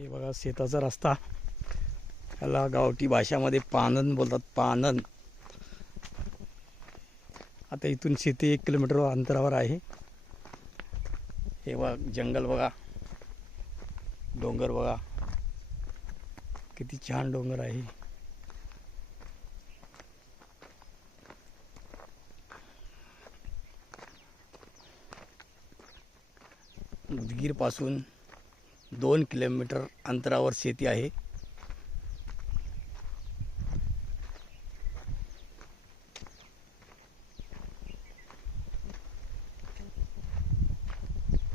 हे बघा शेताचा रस्ता, याला गावठी भाषामध्ये पानन बोलतात, पानन. आता इथून शेती 1 किलोमीटर अंतरावर आहे. हे बघा जंगल, बघा डोंगर, बघा किती छान डोंगर आहे. उदगीर पासून 2 किलोमीटर अंतरावर शेती आहे.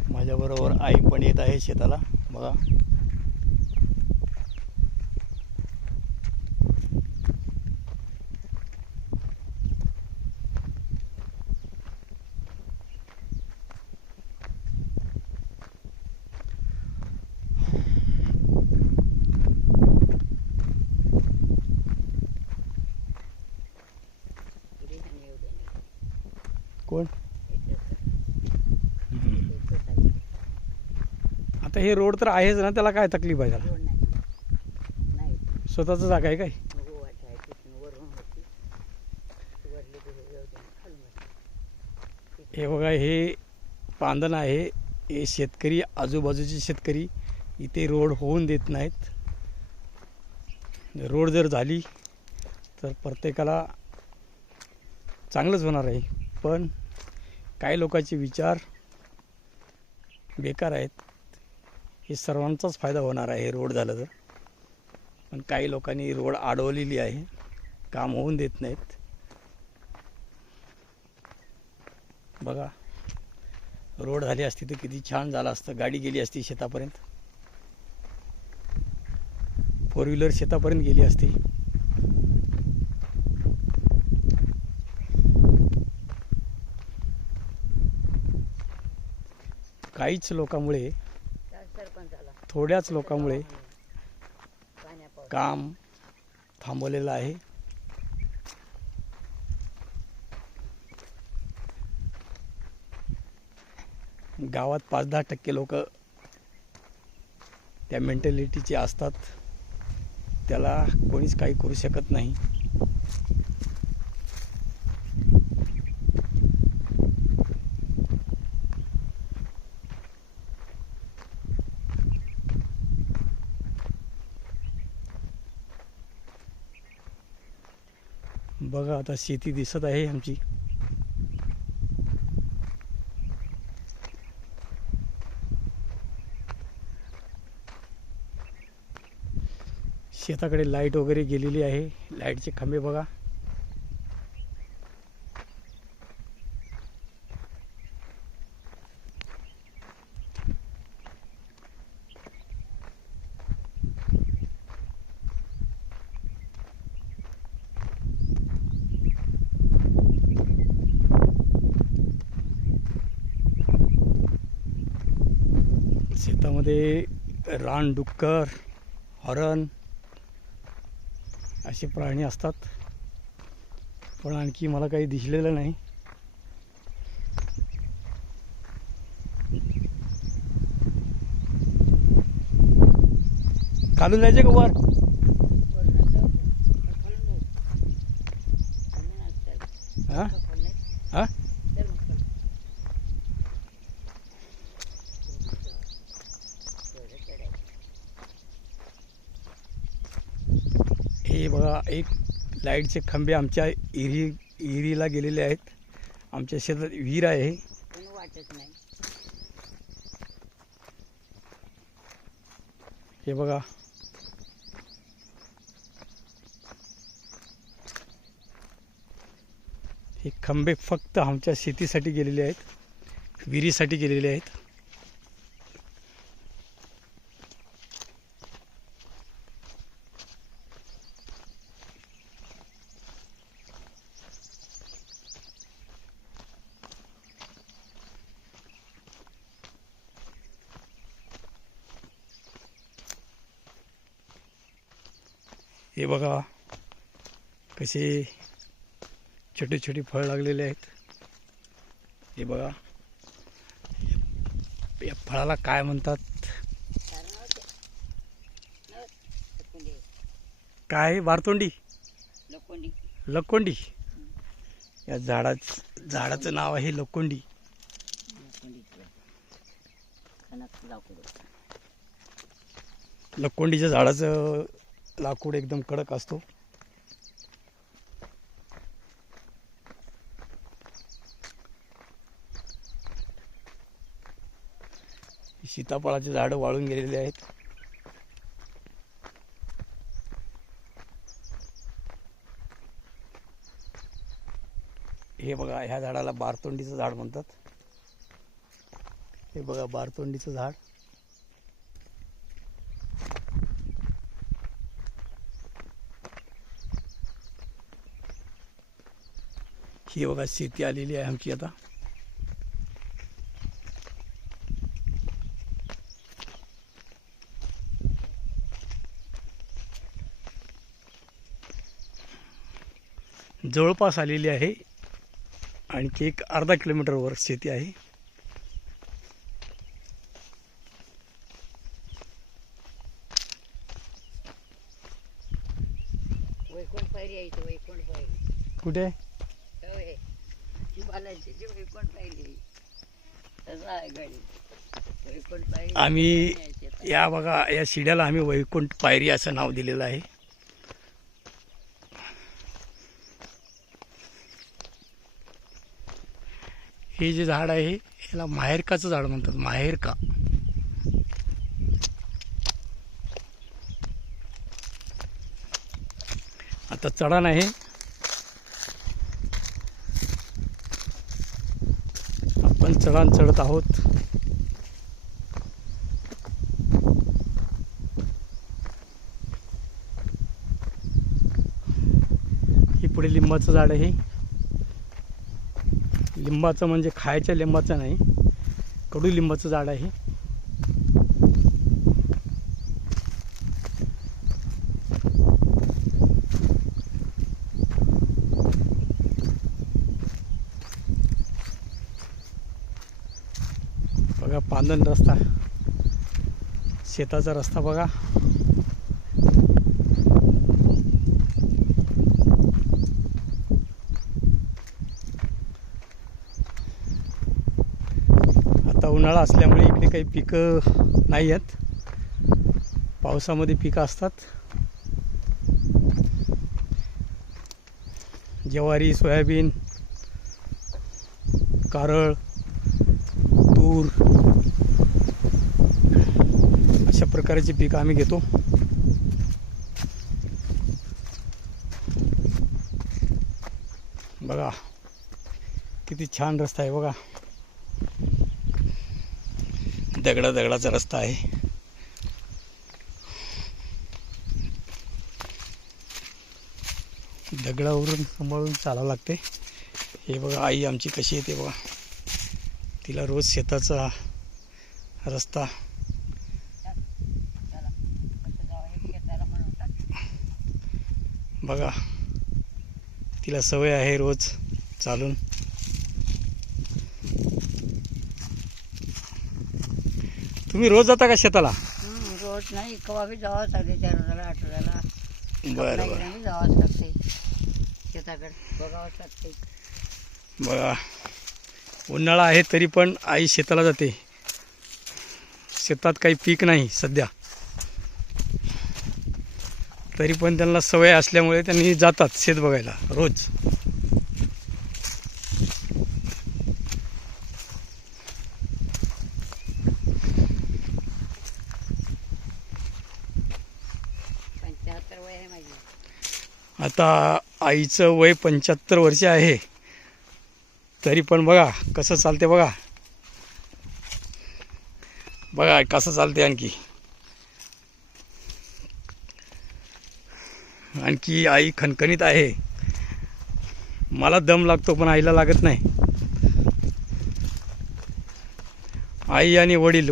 माझ्याबरोबर आई पण येत आहे शेताला, बघा. कोण आता हे रोड तर आहेच ना, त्याला काय तकलीफ आहे? त्याला स्वतःच जागा आहे काय? हे बघा, हे पांदन आहे. हे शेतकरी, आजूबाजूचे शेतकरी इथे रोड होऊन देत नाहीत. रोड जर झाली तर प्रत्येकाला चांगलंच होणार आहे, पण काही लोकांचे विचार बेकार आहेत. हे सर्वांचाच फायदा होणार आहे रोड झालं तर, पण काही लोकांनी रोड अडवलेली आहे, काम होऊन देत नाहीत. बघा, रोड झाली असती तर किती छान झालं असतं. गाडी गेली असती शेतापर्यंत, 4 व्हीलर शेतापर्यंत गेली असती. काहीच लोकांमुळे, थोड्याच लोकांमुळे काम थांबवलेलं आहे. गावात 5-10% लोक त्या मेंटॅलिटीचे असतात, त्याला कोणीच काही करू शकत नाही. बघा, आता शेती दिसत आहे आमची. शेताकडे लाईट वगैरे गेलेली आहे. लाईटचे खांबे बघा. शेतामध्ये रानडुक्कर, हरण असे प्राणी असतात, पण आणखी मला काही दिसलेलं नाही. खालून जायचे का वर? हा हा, हे बघा, एक लाईटचे खांबे आमच्या विहिरीला गेलेले आहेत. आमच्या शेतात विहीर आहे. हे बघा, हे खांबे फक्त आमच्या शेतीसाठी गेलेले आहेत, विहिरीसाठी गेलेले आहेत. हे बघा कसे छोटे छोटे फळ लागलेले आहेत. हे बघा, या फळाला काय म्हणतात? काय बारतोंडी लोखंडी लकोंडी. या झाडाचं नाव आहे लकोंडी. लकोंडीच्या झाडाचं लाकूड एकदम कडक असतो. सीताफळाचे झाडं वाळून गेलेले आहेत. हे बघा, ह्या झाडाला बारतोंडीचं झाड म्हणतात. हे बघा बारतोंडीचं झाड. ही बघा शेती आलेली आहे आमची आता. जवळपास आलेली आहे. आणखी एक अर्धा किलोमीटरवर शेती आहे. वैकुंठ पायरी आहे इथं, वैकुंठ पायरी. कुठे? होय, बालाजीची वैकुंठ पायरी आहे. तसं आहे गाडी वैकुंठ पायरी. आम्ही या बघा, या शिड्याला आम्ही वैकुंठ पायरी असं नाव दिलेलं आहे. हे जे झाड आहे याला माहेरकाचं झाड म्हणतात. माहेरका. आता चढण आहे. आपण चढण चढत आहोत. ही पुढे लिंबाचं झाड आहे. लिंबाचं म्हणजे खायच्या लिंबाचं नाही, कडू लिंबाचं झाड आहे. बघा पांदन रस्ता, शेताचा रस्ता बघा. उन्हाळा असल्यामुळे इकडे काही पिकं नाही आहेत. पावसामध्ये पिकं असतात. ज्वारी, सोयाबीन, कारळ, तूर अशा प्रकारची पिकं आम्ही घेतो. बघा किती छान रस्ता आहे बघा. दगडाचा रस्ता आहे. दगडावरून सांभाळून चालावं लागते. हे बघा आई आमची कशी येते बघा. तिला रोज शेताचा रस्ता. बघा तिला सवय आहे रोज चालून. तुम्ही रोज जाता का शेताला? रोज नाही, केव्हा बी जावंच लागते. 4 आठवड्याला बरं बरं. जावंच लागते शेताकडे, बघावंच लागते. बघा उन्हाळा आहे तरी पण आई शेताला जाते. शेतात काही पीक नाही सध्या, तरी पण त्यांना सवय असल्यामुळे त्यांनी जातात शेत बघायला रोज. आता आईचं वय 75 वर्ष आहे, तरी पण बघा कसं चालते. बघा बघा कसं चालते. आणखी आई खणखणीत आहे. मला दम लागतो पण आईला लागत नाही. आई आणि वडील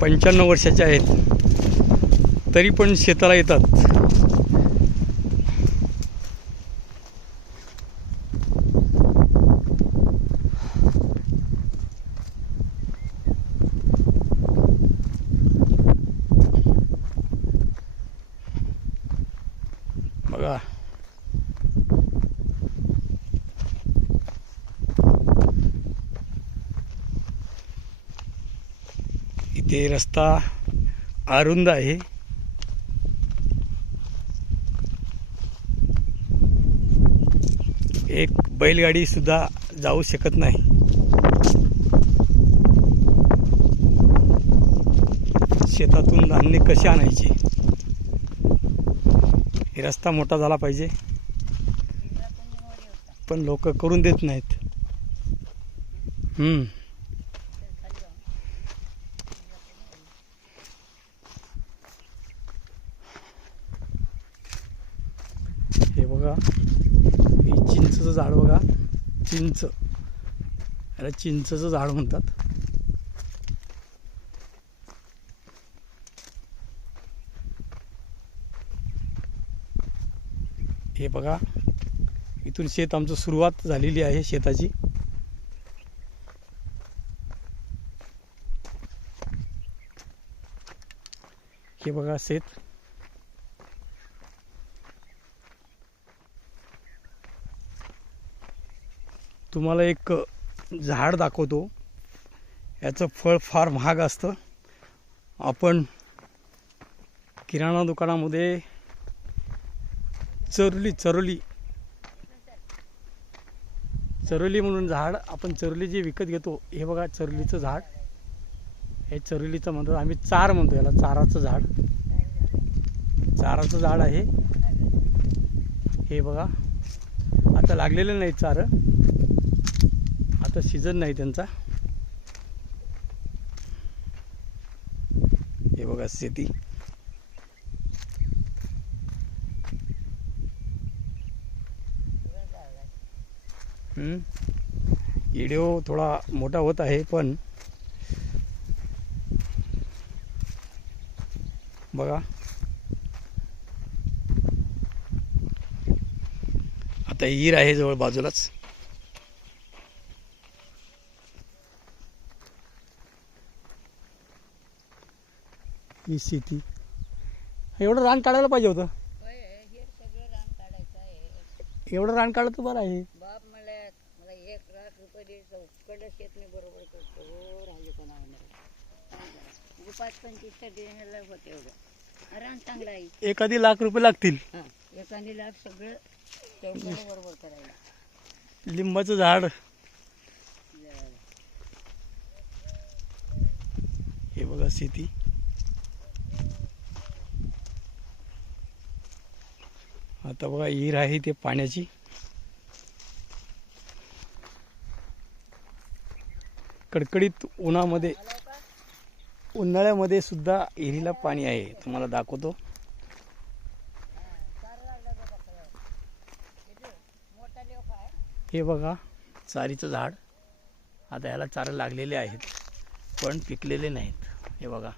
95 वर्षाचे आहेत, तरी पण शेताला येतात. ते रस्ता अरुंद आहे. एक बैलगाडी सुद्धा जाऊ शकत नाही. शेतातून धान्य कसे आणायचे. हे रस्ता मोठा झाला पाहिजे, पण लोक करून देत नाहीत. हे बघा, हे चिंचचं झाड बघा. चिंच, याला चिंचचं झाड म्हणतात. हे बघा, इथून शेत आमचं सुरुवात झालेली आहे शेताची. हे बघा शेत. तुम्हाला एक झाड दाखवतो. याचं फळ फार महाग असतं. आपण किराणा दुकानामध्ये चरोली म्हणून झाड, आपण चरोली जे विकत घेतो, हे बघा चरोलीचं झाड. हे चरोलीचं म्हणतो आम्ही, चार म्हणतो याला. चाराचं झाड आहे हे बघा. आता लागलेलं नाही चार, आता सीझन नाही त्यांचा. हे बघा शेती. व्हिडिओ थोडा मोठा होत आहे, पण बघा आता हिर आहे जवळ बाजूलाच. ही शेती. एवढं रान काढायला पाहिजे होतं. एवढं रान काढलं तर बरं आहे. बाप मला 1,00,000 द्यायचं, उकडलं शेत मी बरोबर करतो. राहिले कोणा 5-25 देण्याला होते. एवढं रान चांगलं आहे. एखादी ₹1,00,000 लागतील. एखादी लाख सगळं तेवढं बरोबर करायला. लिंबाचं झाड. हे बघा शेती. आता बघा हिर आहे ते पाण्याची. कडकडीत उन्हामध्ये, उन्हाळ्यामध्ये सुद्धा हिरीला पाणी आहे. तुम्हाला दाखवतो. हे बघा चारीचं झाड. आता याला चारा लागलेले आहेत, पण पिकलेले नाहीत. हे बघा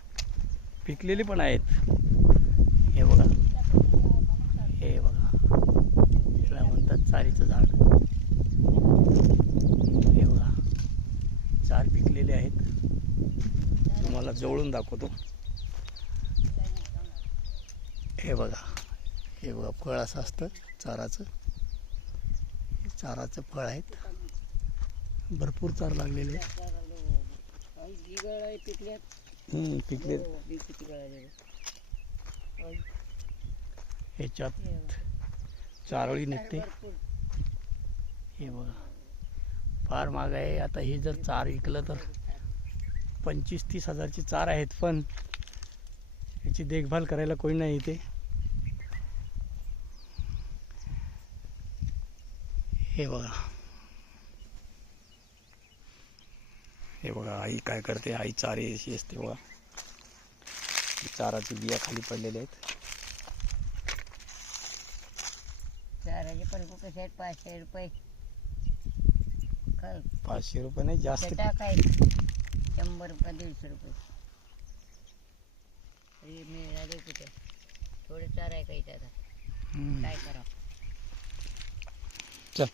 पिकलेले पण आहेत. हे बघा, हे बघा, याला म्हणतात चारीचं झाड. हे बघा चार पिकलेले आहेत. तुम्हाला जवळून दाखवतो. हे बघा, हे बघा फळ असं असतं चाराचं. चाराचं फळ आहेत. भरपूर चार लागलेले आहेत. पिकले. ह्याच्यात चारोळी निघते. हे बघा फार महाग आहे. आता हे जर चार विकलं तर 25-30 हजारची चार आहेत, पण याची देखभाल करायला कोणी नाही इथे. हे बघा, हे बघा आई काय करते. आई चारे अशी असते बघा. चाराची बिया खाली पडलेल्या आहेत. चाराचे पण कसे आहेत? 500 रुपये. 500 रुपये नाही, जास्त काय 100 रुपये 150 रुपये मिळाले कुठे. थोडे चार आहे काही त्याचा. काय करा. चल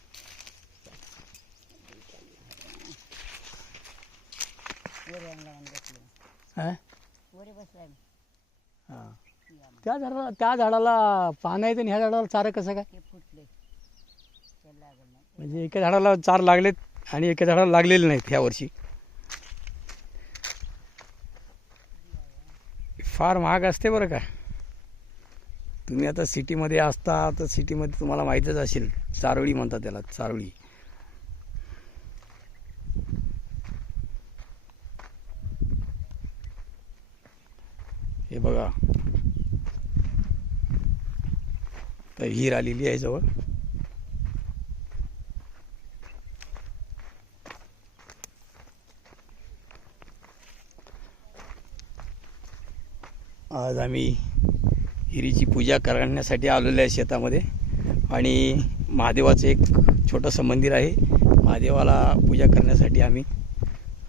वरे अंगावर बसलो. वरे बसलाय. त्या झाडाला पानं आहेत आणि ह्या झाडाला चारा कसं काय? ते फुटले. त्याला लागलं नाही. म्हणजे एका झाडाला चार लागलेत आणि एका झाडाला लागलेले नाहीत ह्या वर्षी. फार महाग असते बरं का. तुम्ही आता सिटीमध्ये असता तर सिटीमध्ये तुम्हाला माहीतच असेल, चारोळी म्हणतात त्याला, चारोळी. हे बघा, तर विहीर आलेली आहे जवळ. आज आम्ही हिरीची पूजा करण्यासाठी आलेलो आहे शेतामध्ये. आणि महादेवाचं एक छोटंसं मंदिर आहे. महादेवाला पूजा करण्यासाठी आम्ही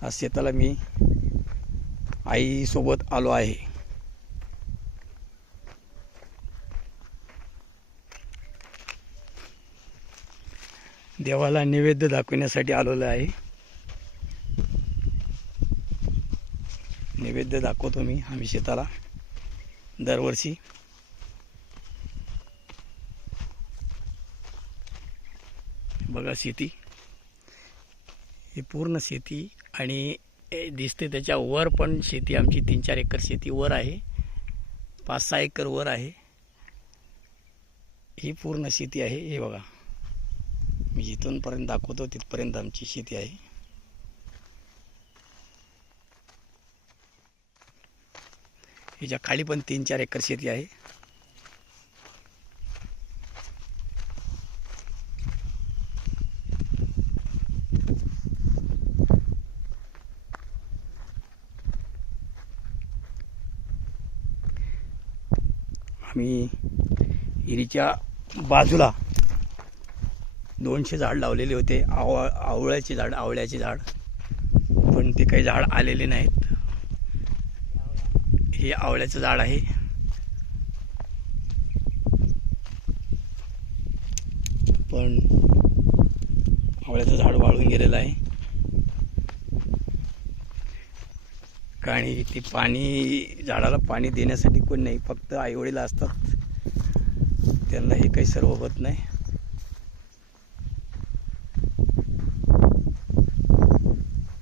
आज शेताला मी आईसोबत आलो आहे. देवाला नैवेद्य दाखवण्यासाठी आलेलो आहे. नैवेद्य दाखवतो मी आम्ही शेताला दरवर्षी. बघा शेती, ही पूर्ण शेती. आणि दिसते त्याच्या वर पण शेती आमची 3-4 एकर शेती वर आहे. 5-6 एकर वर आहे. ही पूर्ण शेती आहे. हे बघा, मी जिथूनपर्यंत दाखवतो तिथपर्यंत आमची शेती आहे. ह्याच्या खाली पण 3-4 एकर शेती आहे. आम्ही विहिरीच्या बाजूला 200 झाड लावलेले होते. आवळ्याचे झाड, पण ते काही झाड आलेले नाहीत. हे आवळ्याचं झाड आहे. पण आवळ्याचं झाड वाळून गेलेलं आहे. आणि ते झाडाला पाणी देण्यासाठी कोण नाही, फक्त आईवडील असतात. त्यांना हे काही सर्व होत नाही.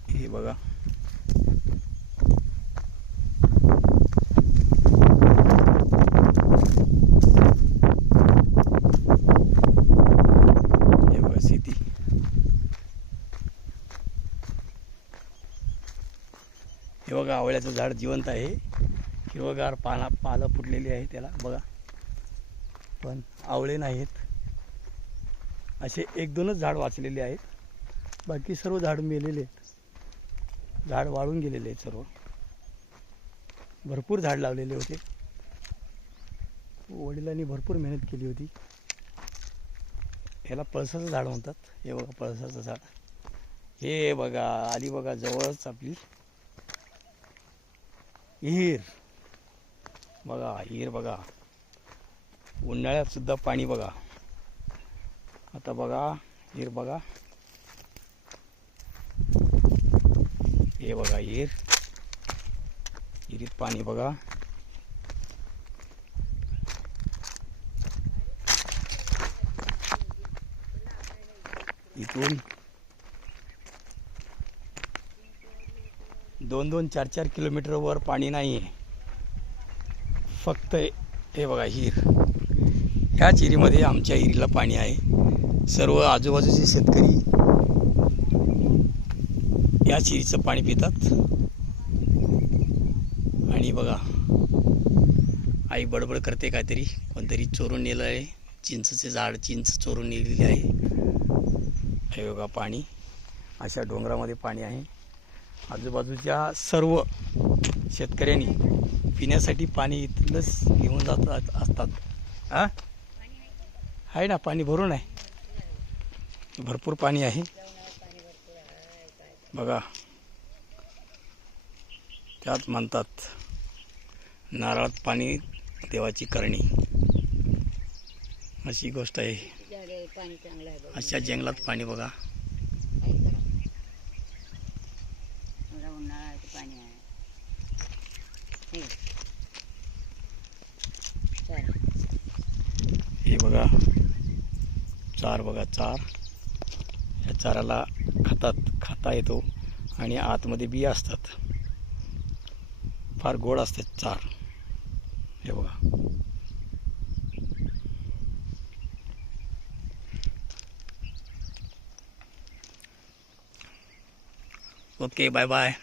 हे बघा, हे बघा शेती. हे बघा, आवळ्याचं झाड जिवंत आहे. हिरवगार पानं फुटलेली आहे त्याला बघा, पण आवळे नाहीत. असे 1-2च झाड वाचलेले आहेत. बाकी सर्व झाड मेलेले आहेत. झाड वाळून गेलेले आहेत सर्व. भरपूर झाड लावलेले होते. वडिलांनी भरपूर मेहनत केली होती. ह्याला पळसाचं झाड म्हणतात. हे बघा, पळसाचं झाड. हे बघा, आली बघा जवळच आपली विहीर. बघा विहीर, बघा उन्हाळ्यात सुद्धा पाणी बघा. आता बघा विहीर, बघा हे बघा विहीर. विहिरीत पाणी बघा. इथून 2-2, 4-4 किलोमीटर वर पाणी नाही आहे. फक्त हे बघा विहीर. ह्याच विहिरीमध्ये आमच्या विहिरीला पाणी आहे. सर्व आजूबाजूचे शेतकरी याच विहिरीचं पाणी पितात. आणि बघा, आई बडबड करते काहीतरी. कोणतरी चोरून नेलं आहे चिंचचे झाड. चिंच चोरून नेलेली आहे. हे बघा पाणी. अशा डोंगरामध्ये पाणी आहे. आजूबाजूच्या सर्व शेतकऱ्यांनी पिण्यासाठी पाणी इथलंच घेऊन जात असतात. आहे ना, पाणी भरून आहे. भरपूर पाणी आहे बघा. त्यात म्हणतात नारळात पाणी देवाची करणी, अशी गोष्ट आहे. अशा जंगलात पाणी बघा. हे बघा चार, बघा चार. या चाराला खाता येतो आणि आतमध्ये बिया असतात. फार गोड असतात चार. हे बघा. Okay, bye bye.